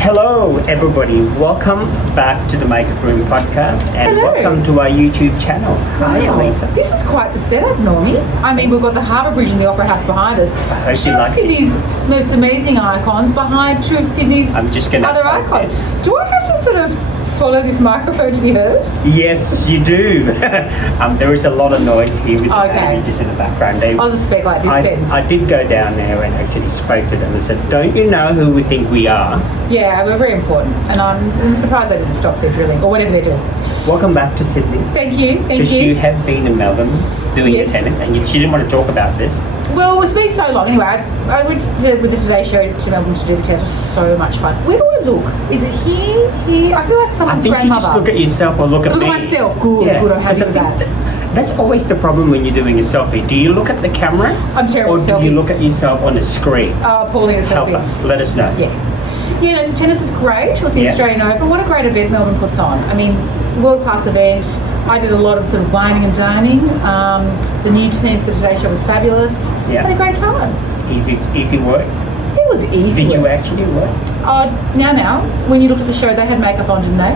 Hello, everybody. Welcome back to the Makeup Room podcast, and Hello. welcome to our YouTube channel. Hi, Elisa. This is quite the setup, Normie. I mean, we've got the Harbour Bridge and the Opera House behind us. I hope Two you of like it. Sydney's most amazing icons behind two of Sydney's I'm just gonna other hold icons. this. Do I have to sort of swallow this microphone to be heard? Yes, you do. There is a lot of noise here with the Okay. baby just in the background. I'll just speak like this then. I did go down there and actually spoke to them and said, "Don't you know who we think we are?" Yeah, we're very important. And I'm surprised they didn't stop their drilling or whatever they're doing. Welcome back to Sydney. Thank you. Thank Because you have been in Melbourne doing your Yes. tennis, and she didn't want to talk about this. Well, it's been so long. Anyway, I went with the Today Show to Melbourne to do the test. It was so much fun. Where do I look? Is it here? Here? I feel like I someone's think grandmother. you just look at yourself or look at Look me. at myself. Good, good. I'm happy because with I think that. That's always the problem when you're doing a selfie. Do you look at the camera? I'm terrible Or at do you selfies. look at yourself on the screen? Pauline is Help us. Let us know. Yeah. Yeah, no, so tennis was great. It was the Yeah. Australian Open. What a great event Melbourne puts on. I mean, world-class event. I did a lot of sort of whining and dining. The new team for the Today Show was fabulous. Yeah. Had a great time. Easy work. It was easy. Did you work. actually work? Now, when you looked at the show, they had makeup on, didn't they?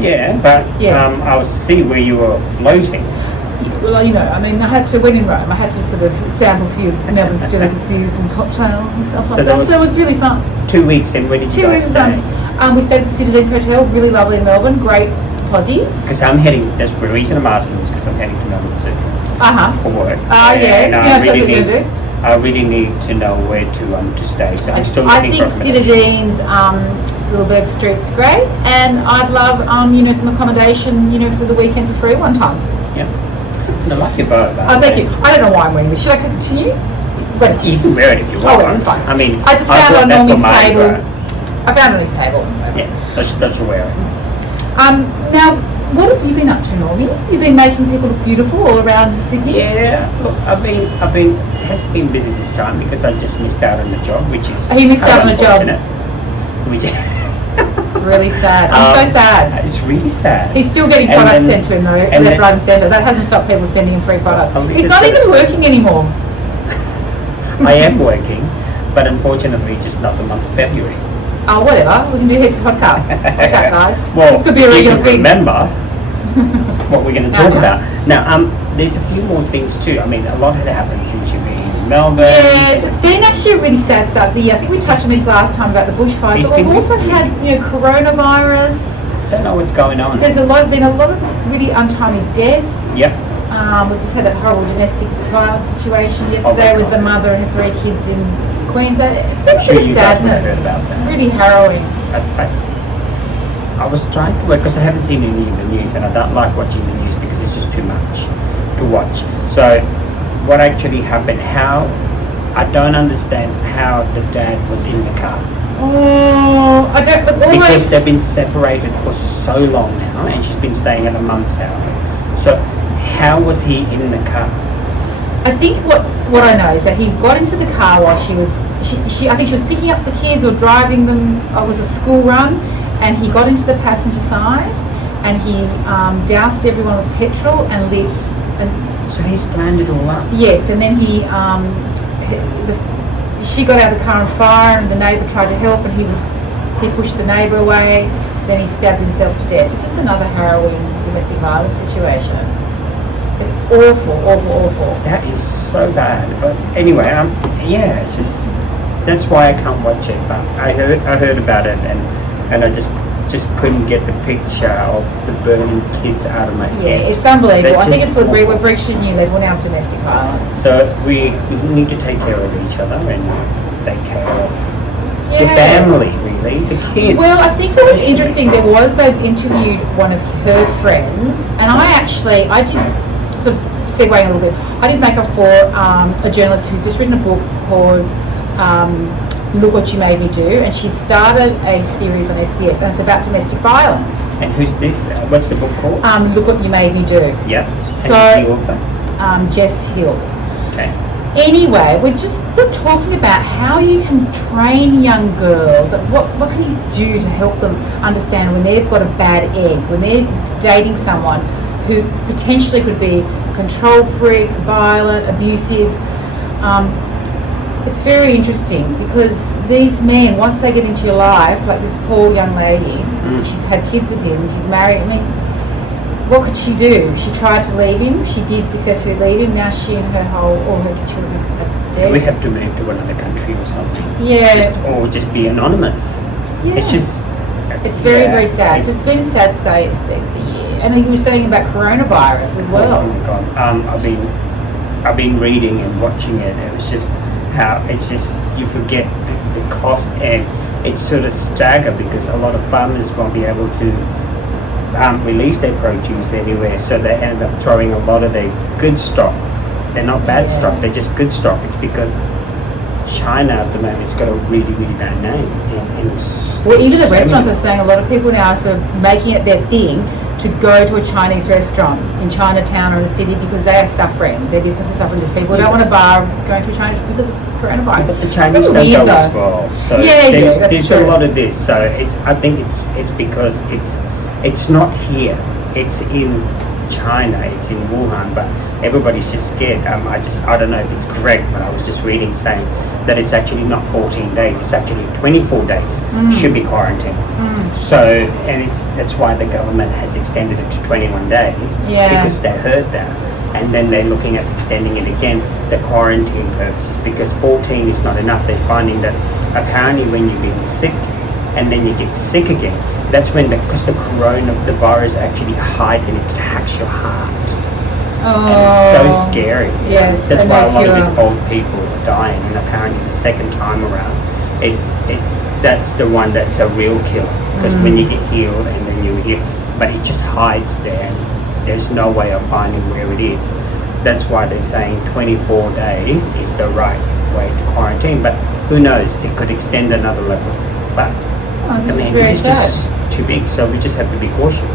Yeah, but Yeah. I was see where you were floating. Well, you know, I mean, when in Rome, I had to sort of sample a few Melbourne delicacies and cocktails and stuff So like there that. was- So it was really fun. 2 weeks in, where did you 2 guys weeks stay? fun. We stayed at the Citadines Hotel, really lovely in Melbourne, great posse. Because I'm heading, that's the reason I'm asking is because I'm heading to Melbourne soon Uh-huh. for work. Yes, And you I know, tell us really what you're need- going to do. I really need to know where to stay, so I'm still I looking think for accommodation. Citadines, Littleburg Street's great, and I'd love, some accommodation, for the weekend for free one time. Yeah. I like your bow. Oh, thank you. I don't know why I'm wearing this. Should I continue? Wait. You can wear it if you Oh, want. well, it's fine. I mean, I just I found it bought on that for Normie's my table. bra. I found it on his table. Yeah, so she doesn't wear it. Now, what have you been up to, Normie? You've been making people look beautiful all around Sydney? Yeah, look, it has been busy this time because I just missed out on the job, which is Oh, you missed out on a job. unfortunate. Which Really sad. I'm so sad. It's really sad. He's still getting And products then- sent to him though, and left, then- right and centre. That hasn't stopped people sending him free products. Well, He's it's not just even gotta working anymore. I am working, but unfortunately just not the month of February. Oh, whatever. We can do heaps of podcasts. Watch out, guys. Well, This could be a you regular can thing. remember what we're going to talk Uh-huh. about. Now, there's a few more things too. I mean, a lot had happened since you've been in Melbourne. Yes, it's been actually a really sad start of the year. I think we touched on this last time about the bushfires, It's but we've been also really- had, coronavirus. Don't know what's going on. There's been a lot of really untimely death. Yep. We just had that horrible domestic violence situation yesterday with God. the mother and her 3 kids in Queensland. It's been I'm sure pretty you guys would have sadness. heard about that. Really harrowing. I was trying to work because I haven't seen any of the news and I don't like watching the news because it's just too much to watch. So what actually happened, I don't understand how the dad was in the car. Oh, I don't. But Because they've been separated for so long now and she's been staying at a mum's house. So how was he in the car? I think what I know is that he got into the car while she I think she was picking up the kids or driving them. It was a school run, and he got into the passenger side, and he doused everyone with petrol and lit. And So he's planned it all up. yes, and then she got out of the car on fire, and the neighbour tried to help, and he pushed the neighbour away. Then he stabbed himself to death. It's just another harrowing domestic violence situation. It's awful, awful, awful. That is so bad. But anyway, it's just that's why I can't watch it. But I heard about it and I just couldn't get the picture of the burning kids out of my head. Yeah, it's unbelievable. That's I think just we've awful. reached a new level now of domestic violence. So we need to take care of each other and take care of the Yeah. family, really, the kids. Well, I think it was interesting. They've interviewed one of her friends, and I did sort of segueing a little bit. I did make up for a journalist who's just written a book called Look What You Made Me Do, and she started a series on SBS, and it's about domestic violence. And who's this? What's the book called? Look What You Made Me Do. Yeah. So- And who's the author? Jess Hill. Okay. Anyway, we're just sort of talking about how you can train young girls. What can you do to help them understand when they've got a bad egg, when they're dating someone who potentially could be control freak, violent, abusive. It's very interesting because these men, once they get into your life, like this poor young lady, she's had kids with him, she's married. I mean, what could she do? She tried to leave him. She did successfully leave him. Now she and all her children are dead. We have to move to another country or something. Yeah. Or just be anonymous. Yeah. It's just... It's very, very sad. It's been a sad state of the year. And you were saying about coronavirus as well. Oh my God. I've been reading and watching it. It was just how it's just you forget the cost, and it's sort of stagger because a lot of farmers won't be able to release their produce anywhere, so they end up throwing a lot of their good stock. They're not bad stock; they're just good stock. It's because China at the moment's got a really, really bad name. And it's well, even the restaurants are saying a lot of people now are sort of making it their thing to go to a Chinese restaurant in Chinatown or in the city because they are suffering. Their business is suffering because people don't want to bar going to a Chinese because of coronavirus. But the Chinese don't go as well. So there's a lot of this. So I think it's because it's not here. It's in China. It's in Wuhan, but everybody's just scared. I don't know if it's correct, but I was just reading saying that it's actually not 14 days. It's actually 24 days should be quarantined. So, and that's why the government has extended it to 21 days because they heard that, and then they're looking at extending it again, the quarantine purposes, because 14 is not enough. They're finding that apparently when you've been sick and then you get sick again, that's when because the virus actually hides and it attacks your heart. And it's so scary. Yes, that's why a lot of these old people are dying, and apparently the second time around, that's the one that's a real killer. Because when you get healed and then you heal, but it just hides there, and there's no way of finding where it is. That's why they're saying 24 days is the right way to quarantine. But who knows? It could extend another level. But this is just too big, so we just have to be cautious.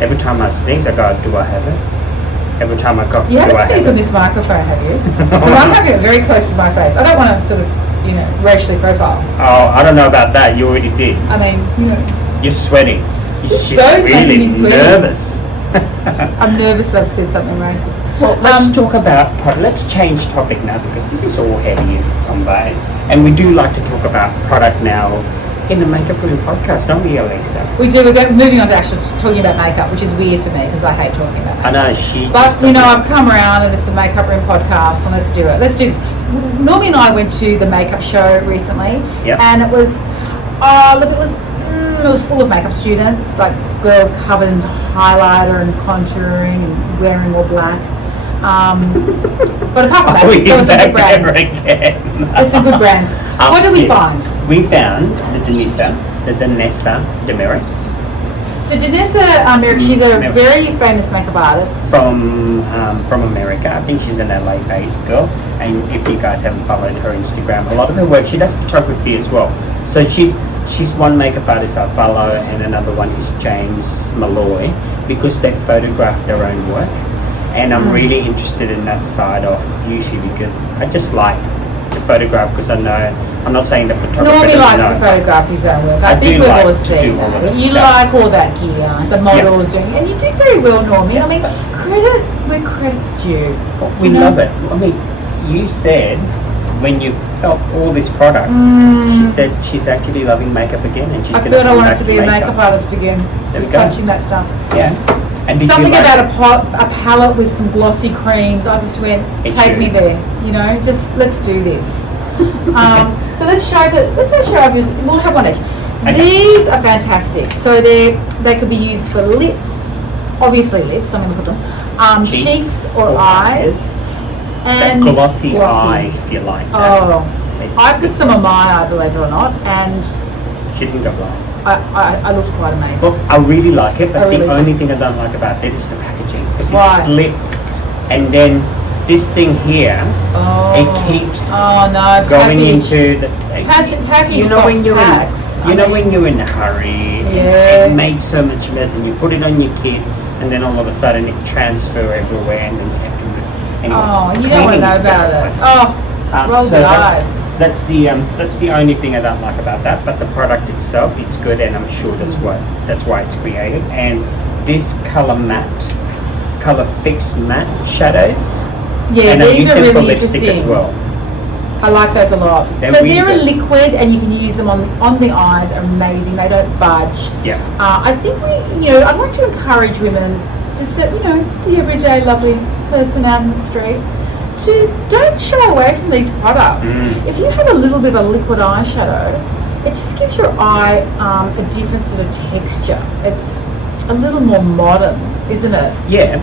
Every time I sneeze, I go, do I have it? Every time I cough, do I have it? You haven't sneezed on this microphone, have you? Because I'm having it very close to my face. I don't want to sort of, racially profile. Oh, I don't know about that. You already did. I mean, you're sweating. You're really nervous. I'm nervous that I've said something racist. Well, let's change topic now, because this is all heavy in some way. And we do like to talk about product now in the Makeup Room podcast, don't we, Elisa? We do. We're moving on to actually talking about makeup, which is weird for me because I hate talking about makeup. I know, But, I've come around and it's a Makeup Room podcast, so let's do it. Let's do this. Normie and I went to the makeup show recently, and it was, it was full of makeup students, like girls covered in highlighter and contouring and wearing all black. But apart from that, there were some good brands. There's some good brands. What did we find? We found the Danessa Demeric. So Danessa, she's a very famous makeup artist from America. I think she's an LA-based girl. And if you guys haven't followed her Instagram, a lot of her work, she does photography as well. So she's one makeup artist I follow, and another one is James Malloy, because they photograph their own work. And I'm really interested in that side of beauty because I just like to photograph, because I know, I'm not saying the photographer Normie likes to photograph his own work. I think we've all seen that. You like all that gear, the models doing, and you do very well, Normie. I mean, credit where credit's due. We love it. I mean, you said when you felt all this product, she said she's actually loving makeup again, and she's going to I thought I wanted to be a makeup artist again, just touching that stuff. Yeah. And something about a palette with some glossy creams. I just went, take me there. Just let's do this. So let's show you. We'll have one each. Okay. These are fantastic. So they could be used for lips, obviously lips. I mean, look at them. Cheeks or eyes, and that glossy eye, if you like. I put some on my eye, believe it or not, and she didn't go wrong. I looked quite amazing. Well, I really like it, but the only thing I don't like about it is the packaging, because it's slipped, and then this thing here, it keeps going into the package. When you're in a hurry, it makes so much mess, and you put it on your kit, and then all of a sudden it transfer everywhere, and then you have to. Anyway, you don't want to know about it. Roll the eyes. That's the only thing I don't like about that. But the product itself, it's good, and I'm sure that's why it's created. And this color fix matte shadows. Yeah, and these are really for lipstick interesting as well. I like those a lot. They're so really they're a good. liquid, and you can use them on the eyes. Amazing. They don't budge. Yeah. I think I'd like to encourage women, just the everyday lovely person out in the street, to don't shy away from these products. If you have a little bit of a liquid eyeshadow, it just gives your eye a different sort of texture. It's a little more modern, isn't it? Yeah,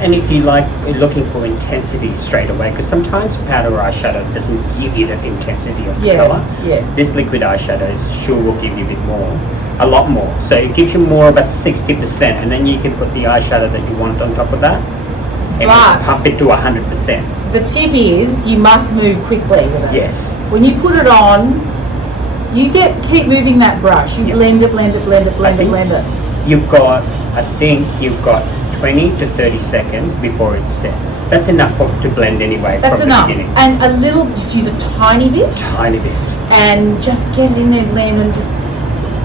and if you like looking for intensity straight away, because sometimes powder eyeshadow doesn't give you that intensity of the colour. Yeah. This liquid eyeshadow sure will give you a bit more, a lot more. So it gives you more of a 60%, and then you can put the eyeshadow that you want on top of that, and But pump it to 100%. the tip is you must move quickly with it. Yes. When you put it on, you keep moving that brush. You Yep. blend it, blend it, blend it, blend it, blend it. I think you've got 20 to 30 seconds before it's set. That's enough to blend anyway. That's from enough. The beginning. And a little, just use a tiny bit. Tiny bit. And just get it in there, blend, and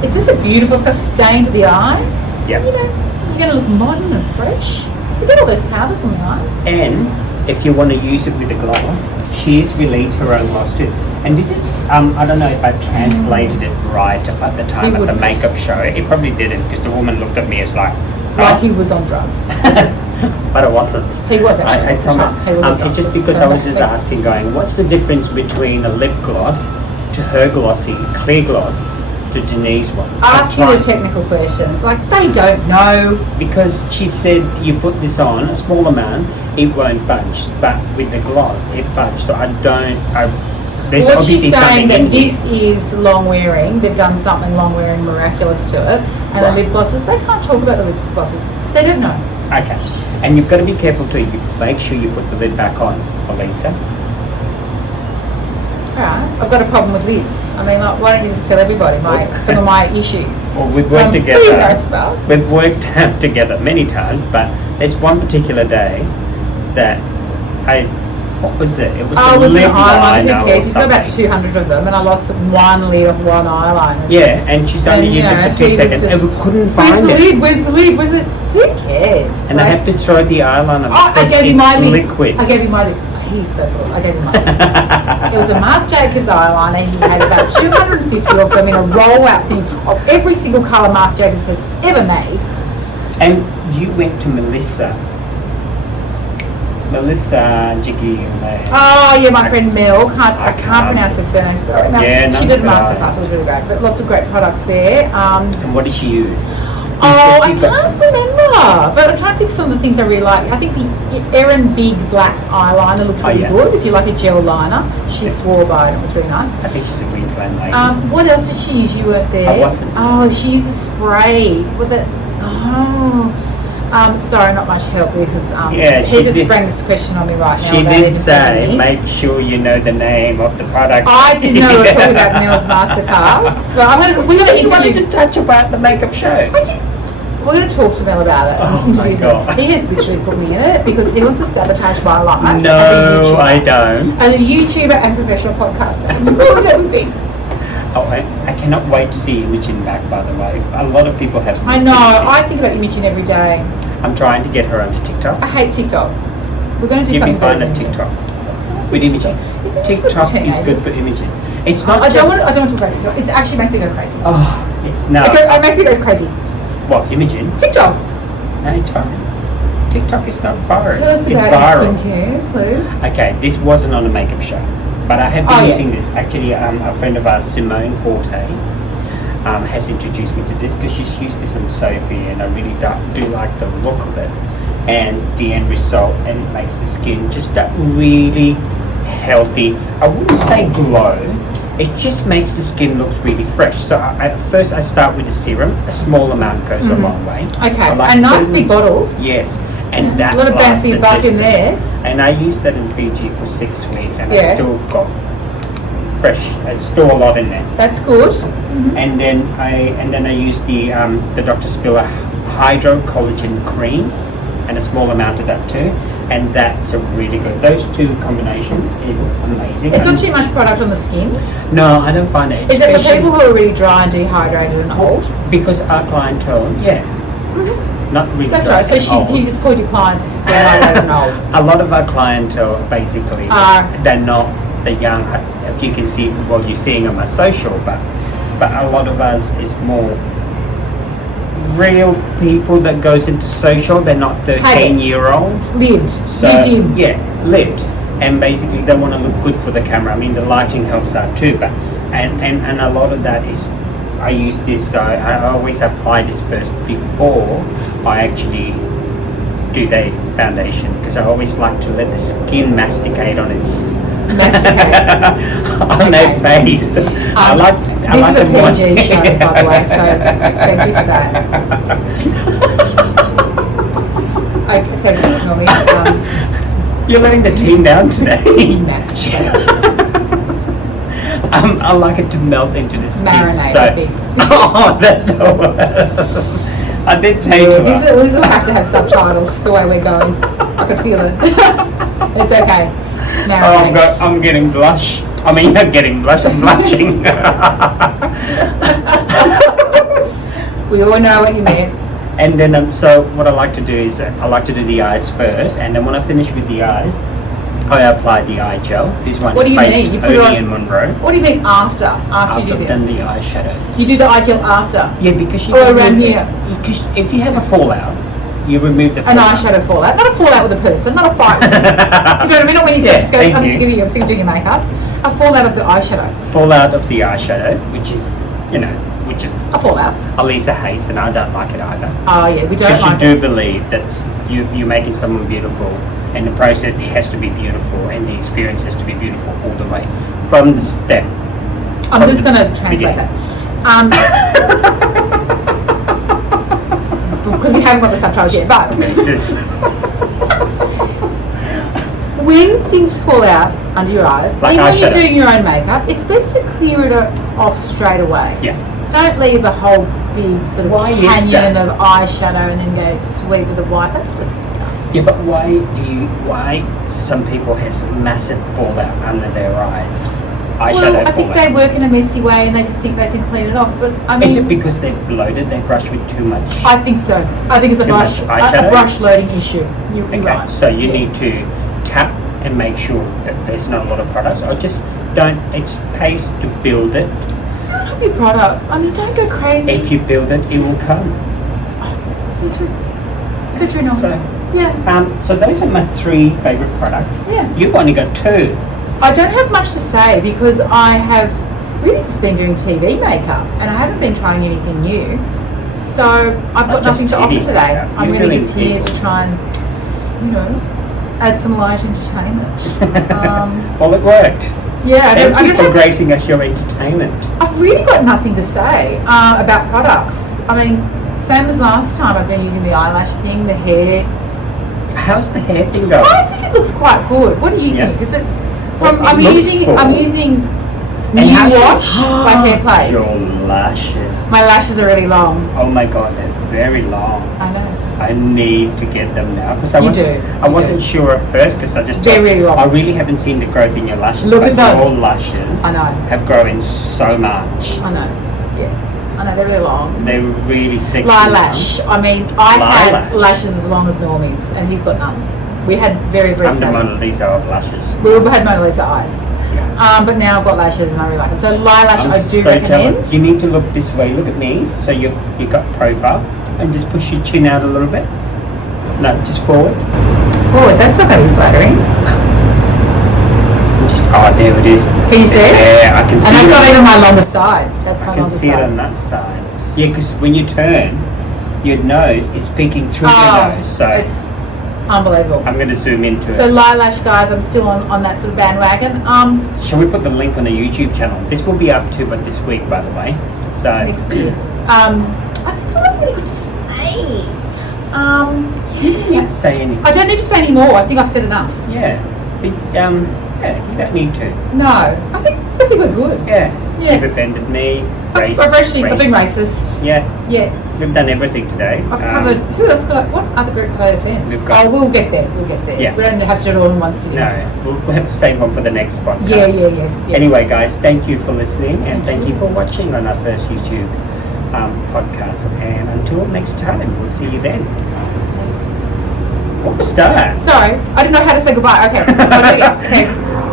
it's just a beautiful, like a stain to the eye. Yep. You're going to look modern and fresh. Forget all those powders on the eyes. And if you want to use it with the gloss, she's released her own gloss too. And this is, I don't know if I translated it right at the time at the makeup show. It probably didn't, because the woman looked at me as like he was on drugs. but it wasn't. He was actually. I promise. He was on drugs. It's just because I was just asking, going, what's the difference between a lip gloss to her glossy clear gloss to Denise's one? Ask you the technical questions. Like, they don't know. Because she said you put this on, a small amount, it won't budge. But with the gloss, it budged. So there's What obviously she's saying something in that this is long wearing. They've done something long wearing miraculous to it. And Right. the lip glosses, they can't talk about the lip glosses. They don't know. Okay. And you've got to be careful too. You make sure you put the lid back on, Elisa. Alright, I've got a problem with lids. I mean, like, why don't you just tell everybody some of my issues? Well, we've worked Pretty together. nice spell. We've worked together many times, but there's one particular day that what was it? It was Oh, a it was lip an eyeliner. Who liner or cares? He's got about something. 200 of them, and I lost one lid of one eyeliner. Yeah, and she's only And, used you know, it for 2 he was seconds, just, and we couldn't Where's find the it. lid? Where's the lid? Where's it? Who cares? And I have to throw the eyeliner Oh, I because gave you it's my lid. liquid. I gave you my lid. He's so cool. I gave him my lid. It was a Marc Jacobs eyeliner. He had about 250 of them in a roll-out thing of every single colour Marc Jacobs has ever made. And you went to Melissa Jiggy. Oh yeah, my friend Mel. I can't pronounce her surname. Sorry. No, Yeah, she did a no, masterclass. It was really great. But lots of great products there. And what did she use? Oh, I can't remember. But I'm trying to think of some of the things I really like. I think the Erin Big Black eyeliner looks really good. If you like a gel liner, she swore by it. It was really nice. I think she's a Queensland lady. What else did she use? You weren't there. I wasn't. Oh, she used a spray with it. Sorry, not much help because he just sprang this question on me right now. She did say, make sure you know the name of the product. I didn't know we were talking about Mel's masterclass. But we're going to You wanted to touch about the makeup show. We're going to talk to Mel about it. Oh my God. He has literally put me in it because he wants to sabotage my life. No, as a YouTuber. I don't. As a YouTuber and professional podcaster. You ruined everything. Oh, I cannot wait to see Imogen back, by the way. A lot of people have I know. I think about Imogen every day. I'm trying to get her onto TikTok. I hate TikTok. We're going to do You'll be something fine about on Imogen. TikTok. What's With TikTok? Imogen. Is it just TikTok for is good teenagers? for Imogen. It's not I just... don't want to talk about TikTok. It actually makes me go crazy. Oh, it's no. It makes me go crazy. What, Imogen? TikTok. No, it's fine. TikTok is not virus. Tell us It's about viral. skincare, please. Okay, this wasn't on a makeup show, but I have been Oh, yeah. using this. Actually, a friend of ours, Simone Forte, has introduced me to this because she's used this on Sophie, and I really do like the look of it and the end result, and it makes the skin just that really healthy. I wouldn't say glow. It just makes the skin look really fresh. So at first I start with the serum. A small amount goes a long way. Okay, I like and nice putting- big bottles. Yes, and Yeah. that A lot of lasts fancy the buck in distance. there. And I used that in Fiji for 6 weeks, and I Yeah. still got fresh. It's still a lot in there. That's good. And then I used the Dr. Spiller Hydro Collagen Cream, and a small amount of that too. And that's a really good. Those two combination is amazing. It's not too much product on the skin. No, I don't find it. Is it for especially people who are really dry and dehydrated and old? because our clientele, not really. That's dry right. So and old. you just called your clients dehydrated and old. A lot of our clientele basically Are- they're not the young, if you can see, well, you're seeing on my social, but a lot of us is more real people that goes into social. They're not 13-year-olds. Lived. So, lived in. Yeah, lived. And basically they want to look good for the camera. I mean, the lighting helps out too, but and a lot of that is, I use this, I always apply this first before I actually do the foundation, because I always like to let the skin masticate on its on their face. I like this is a PG show, by the way, so thank you for that. Thanks, Normie. You're letting the team down today. I like it to melt into the skin. Marinate, so, I think. Oh, that's the word. I did say to her. This will have to have subtitles the way we're going. I could feel it. It's okay. Marinate. I'm getting blush. I mean, not getting blush, I'm blushing. We all know what you meant. And then, so what I like to do is, I like to do the eyes first, and then when I finish with the eyes, I apply the eye gel. This one What is do you mean? You put it Odie on, and Monroe. What do you mean after? After you do I've it? done the eyeshadow. You do the eye gel after? Yeah, because you Or around here? Because if you have a fallout, you remove the An fallout. eyeshadow fallout. Not a fallout with a person, not a fight. Do you know what I mean? Not when you Yeah, say, I'm thank sick you. of you, I'm sick of doing your makeup. A fallout of the eyeshadow. Fallout of the eyeshadow, which is, which is A fallout. Elisa hates, and I don't like it either. Oh yeah, we don't Because like you it. do believe that you're making someone beautiful, and the process, it has to be beautiful, and the experience has to be beautiful all the way from the step. I'm just going to translate that. Because we haven't got the subtitles yet, but Jesus. when things fall out under your eyes, Like even when you're eyeshadow. doing your own makeup, it's best to clear it off straight away. Yeah. Don't leave a whole big sort of Why is canyon that? of eyeshadow and then go sweep with a wipe. That's disgusting. Yeah, but why some people has massive fallout under their eyes? Eyeshadow Well, I think fallout. they work in a messy way and they just think they can clean it off. But I mean, Is it because they're bloated, they brush with too much? I think so. I think it's a Too brush, much eyeshadow? a brush loading issue. You're right. So you Yeah. need to tap and make sure that there's not a lot of products, or just don't, it's pays to build it. Not be products. I mean, don't go crazy. If you build it, it will come. So true. So true, no. So, Yeah. so those are my 3 favourite products. Yeah. You've only got 2. I don't have much to say because I have really just been doing TV makeup and I haven't been trying anything new. So I've got Just nothing to offer TV today. makeup. I'm You're really doing just here TV. to try and, add some light entertainment. Well, it worked. Yeah, I Thank you don't for have, gracing us your entertainment. I've really got nothing to say about products. I mean, same as last time. I've been using the eyelash thing, the hair. How's the hair thing going? I think it looks quite good. What do you Yeah. think? Is it? Well, it I'm looks using full. New how's your- Wash by Hair Play. Your lashes. My lashes are really long. Oh my god, they're very long. I know. I need to get them now because I You wasn't sure at first because I just They're thought, really long. I really haven't seen the growth in your lashes. Look but at them. Your lashes I know. have grown so much. I know. Yeah. I know, they're really long. They're really sexy. Lilash. I mean, I had Lilash. lashes as long as Normie's, and he's got none. We had very, very I'm the same. Mona Lisa of lashes. We all had Mona Lisa eyes. But now I've got lashes and I really like it. So Lilash I'm I do so recommend. jealous. You need to look this way. Look at me. So you've got profile, and just push your chin out a little bit. No, just forward. Oh, that's not going to be flattering. There it is. Can you see it? Yeah, I can see And that's it. not even my longest side. That's my I can longest see it side. on that side. Yeah, because when you turn, your nose is peeking through your nose. So it's unbelievable. I'm going to zoom into So it. Lilash, guys, I'm still on that sort of bandwagon. Shall we put the link on the YouTube channel? This will be up to but this week, by the way. So Next year. I think that's all I've really got to say. you don't need to say anything. I don't need to say any more. I think I've said enough. Yeah. Yeah, you don't need to. No, I think we're good. Yeah. Yeah. You've offended me. I've been racist. Yeah. Yeah, We've done everything today. I've covered. Who else got? What other group played offend? We've got- Oh, we'll get there. We'll get there. Yeah. We don't have to do it all in one sitting. No, we'll have to save one for the next podcast. Yeah. Anyway, guys, thank you for listening and Thank thank you for watching on our first YouTube podcast. And until next time, we'll see you then. What was that? Sorry, I didn't know how to say goodbye. Okay. Okay.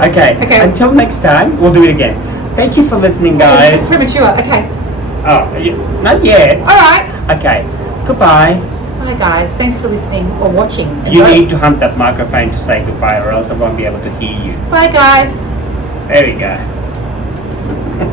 Okay. Okay. Until next time, we'll do it again. Thank you for listening, Oh, yeah, guys. premature. Okay. Oh, not yet. All right. Okay. Goodbye. Bye, guys. Thanks for listening or watching. and You both. need to hump that microphone to say goodbye, or else I won't be able to hear you. Bye, guys. There we go.